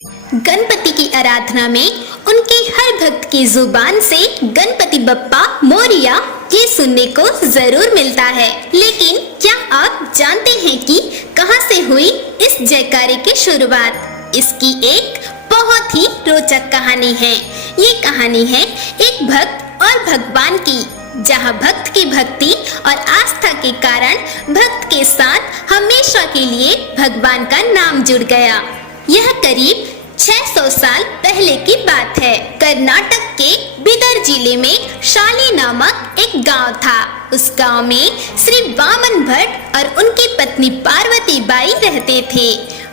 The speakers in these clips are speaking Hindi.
गणपति की आराधना में उनके हर भक्त की जुबान से गणपति बप्पा मोरिया ये सुनने को जरूर मिलता है। लेकिन क्या आप जानते हैं कि कहां से हुई इस जयकारे की शुरुआत? इसकी एक बहुत ही रोचक कहानी है। ये कहानी है एक भक्त और भगवान की, जहां भक्त की भक्ति और आस्था के कारण भक्त के साथ हमेशा के लिए भगवान का नाम जुड़ गया। यह करीब 600 साल पहले की बात है। कर्नाटक के बीदर जिले में शाली नामक एक गांव था। उस गांव में श्री वामन भट्ट और उनकी पत्नी पार्वती बाई रहते थे।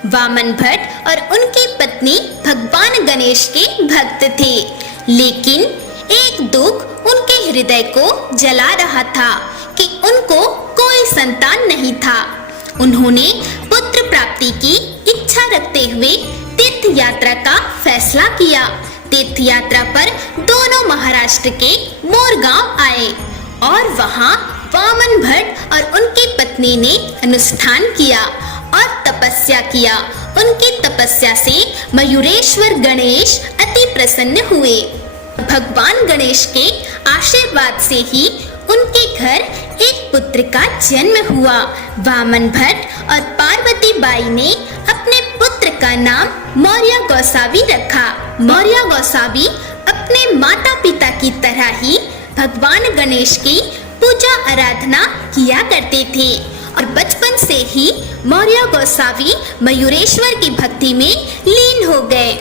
वामन भट्ट और उनकी पत्नी भगवान गणेश के भक्त थे, लेकिन एक दुख उनके हृदय को जला रहा था कि उनको कोई संतान नहीं था। उन्होंने पुत्र प्राप्ति की इच्छा रखते हुए तीर्थ यात्रा का फैसला किया। तीर्थ यात्रा पर दोनों महाराष्ट्र के मोरगांव आए और वहां वामन भट्ट और उनकी पत्नी ने अनुष्ठान किया और तपस्या किया। उनकी तपस्या से मयूरेश्वर गणेश अति प्रसन्न हुए। भगवान गणेश के आशीर्वाद से ही उनके घर एक पुत्र का जन्म हुआ। वामन भट्ट और पार्वती बाई ने अपने पुत्र का नाम मौर्य गोसावी रखा। मौर्य गोसावी अपने माता पिता की तरह ही भगवान गणेश की पूजा आराधना किया करते थे और बचपन से ही मौर्य गोसावी मयूरेश्वर की भक्ति में लीन हो गए।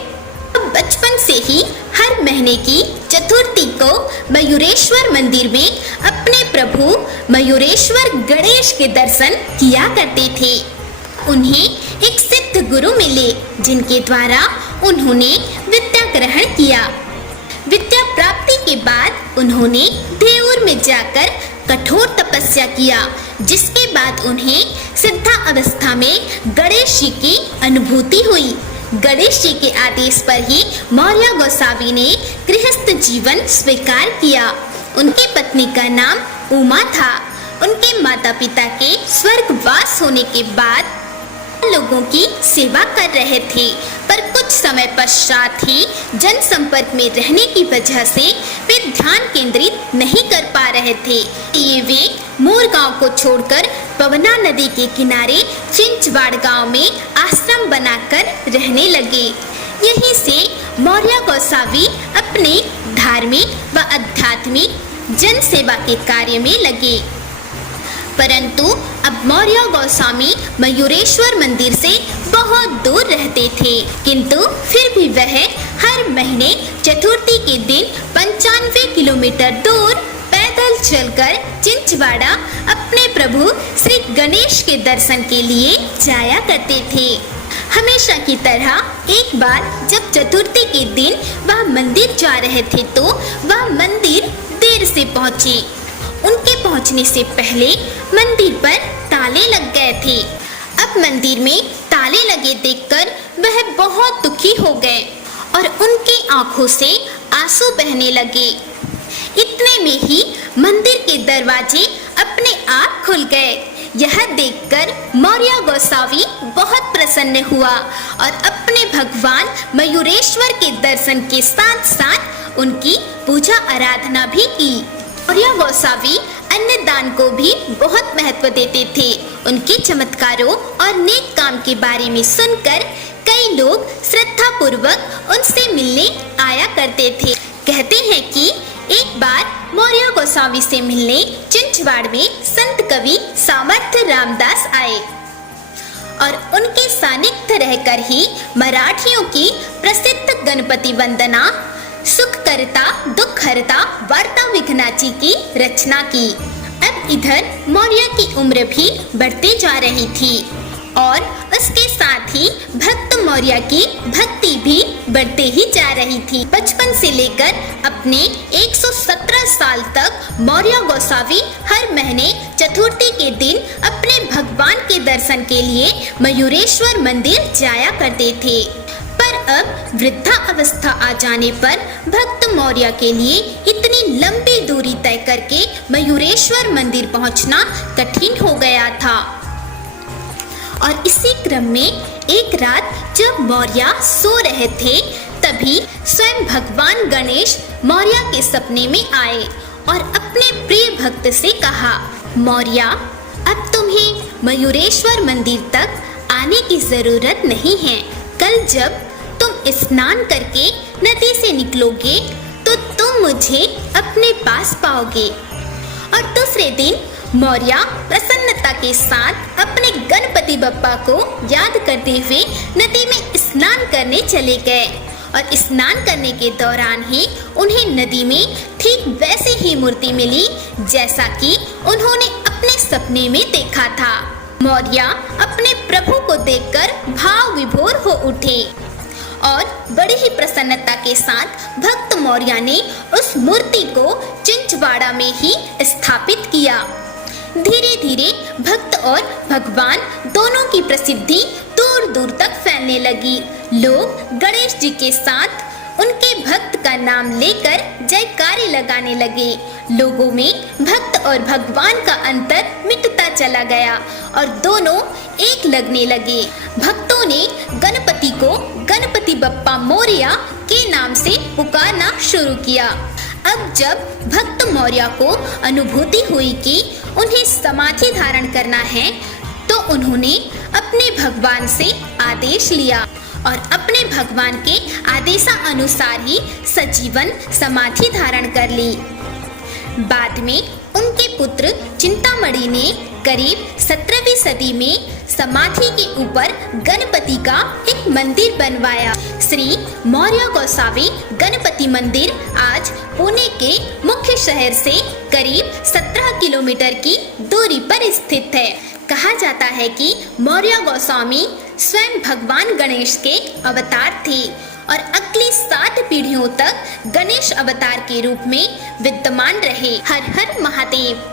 बचपन से ही हर महीने की चतुर्थी को मयूरेश्वर मंदिर में अपने प्रभु मयूरेश्वर गणेश के दर्शन किया करते थे। उन्हें एक सिद्ध गुरु मिले, जिनके द्वारा उन्होंने विद्या ग्रहण किया। विद्या प्राप्ति के बाद उन्होंने देऊर में जाकर कठोर तपस्या किया, जिसके बाद उन्हें सिद्धा अवस्था में गणेश जी की अनुभूति हुई। गणेश जी के आदेश पर ही मौर्य गोसावी ने गृहस्थ जीवन स्वीकार किया। उनकी पत्नी का नाम उमा था। उनके माता पिता के स्वर्गवास होने के बाद लोगों की सेवा कर रहे थे, पर कुछ समय पश्चात ही जनसंपर्क में रहने की वजह से वे ध्यान केंद्रित नहीं कर पा रहे थे। ये वे मोरगांव को छोड़कर पवना नदी के किनारे चिंचवाड़ गांव में आश्रम बनाकर रहने लगे। यहीं से मौर्य गोसावी अपने धार्मिक व आध्यात्मिक जन सेवा के कार्य में लगे। परंतु अब मौर्य गोस्वामी मयूरेश्वर मंदिर से बहुत दूर रहते थे, किंतु फिर भी वह हर महीने चतुर्थी के दिन 95 किलोमीटर दूर पैदल चलकर चिंचवाड़ा अपने प्रभु श्री गणेश के दर्शन के लिए जाया करते थे। हमेशा की तरह एक बार जब चतुर्थी के दिन वह मंदिर जा रहे थे तो वह मंदिर देर से पहुंचे। उनके पहुंचने से पहले मंदिर पर ताले लग गए थे। अब मंदिर में ताले लगे देखकर वह बहुत दुखी हो गए और उनकी आंखों से आंसू बहने लगे। इतने में ही मंदिर के दरवाजे अपने आप खुल गए। यह देखकर मौर्य गोसावी बहुत प्रसन्न हुआ और अपने भगवान मयूरेश्वर के दर्शन के साथ साथ उनकी पूजा आराधना भी की। मौर्य गोसावी अन्नदान को भी बहुत महत्व देते थे। उनके चमत्कारों और नेक काम के बारे में सुनकर कई लोग श्रद्धा पूर्वक उनसे मिलने आया करते थे। कहते हैं कि एक बार मौर्य गोसावी से मिलने चिंचवाड़ में संत कवि सामर्थ्य रामदास आए और उनके सानिध्य रहकर ही मराठियों की प्रसिद्ध गणपति वंदना सुखकर्ता दुखहर्ता वार्ता विघ्नाची की रचना की। अब इधर मौर्य की उम्र भी बढ़ती जा रही थी और उसके साथ ही भक्त मौर्य की भक्ति भी बढ़ते ही जा रही थी। बचपन से लेकर अपने 117 साल तक मौर्य गोसावी हर महीने चतुर्थी के दिन अपने भगवान के दर्शन के लिए मयूरेश्वर मंदिर जाया करते थे। पर अब वृद्धा अवस्था आ जाने पर भक्त मौर्य के लिए इतनी लंबी दूरी तय करके मयूरेश्वर मंदिर पहुंचना कठिन हो गया था। और इसी क्रम में एक रात जब मौर्य सो रहे थे, तभी स्वयं भगवान गणेश मौर्य के सपने में आए और अपने प्रिय भक्त से कहा, मौर्य, अब तुम्हें मयूरेश्वर मंदिर तक आने की जरूरत नहीं है। कल जब तुम स्नान करके नदी से निकलोगे तो तुम मुझे अपने पास पाओगे। और दूसरे दिन मौर्य प्रसन्नता के साथ अपने गणपति बप्पा को याद करते हुए नदी में स्नान करने चले गए और स्नान करने के दौरान ही उन्हें नदी में ठीक वैसी ही मूर्ति मिली जैसा कि उन्होंने अपने सपने में देखा था। मौर्य अपने प्रभु को देखकर भाव विभोर हो उठे और बड़ी ही प्रसन्नता के साथ भक्त मौर्य ने उस मूर्ति को चिंचवाड़ा में ही स्थापित किया। धीरे धीरे भक्त और भगवान दोनों की प्रसिद्धि दूर दूर तक फैलने लगी। लोग गणेश जी के साथ उनके भक्त का नाम लेकर जयकारे लगाने लगे। लोगों में भक्त और भगवान का अंतर मिटता चला गया और दोनों एक लगने लगे। भक्तों ने गणपति को गणपति बप्पा मोरया के नाम से पुकारना शुरू किया। अब जब भक्त मौर्य को अनुभूति हुई कि उन्हें समाधि धारण करना है, तो उन्होंने अपने भगवान से आदेश लिया और अपने भगवान के आदेशानुसार ही सजीवन समाधि धारण कर ली। बाद में उनके पुत्र चिंतामणि ने करीब 17वीं सदी में समाधि के ऊपर गणपति का एक मंदिर बनवाया। श्री मौर्य गोसावी गणपति मंदिर आज पुणे के मुख्य शहर से करीब 17 किलोमीटर की दूरी पर स्थित है। कहा जाता है कि मौर्य गोस्वामी स्वयं भगवान गणेश के अवतार थे और अगली 60 पीढ़ियों तक गणेश अवतार के रूप में विद्यमान रहे। हर हर महादेव।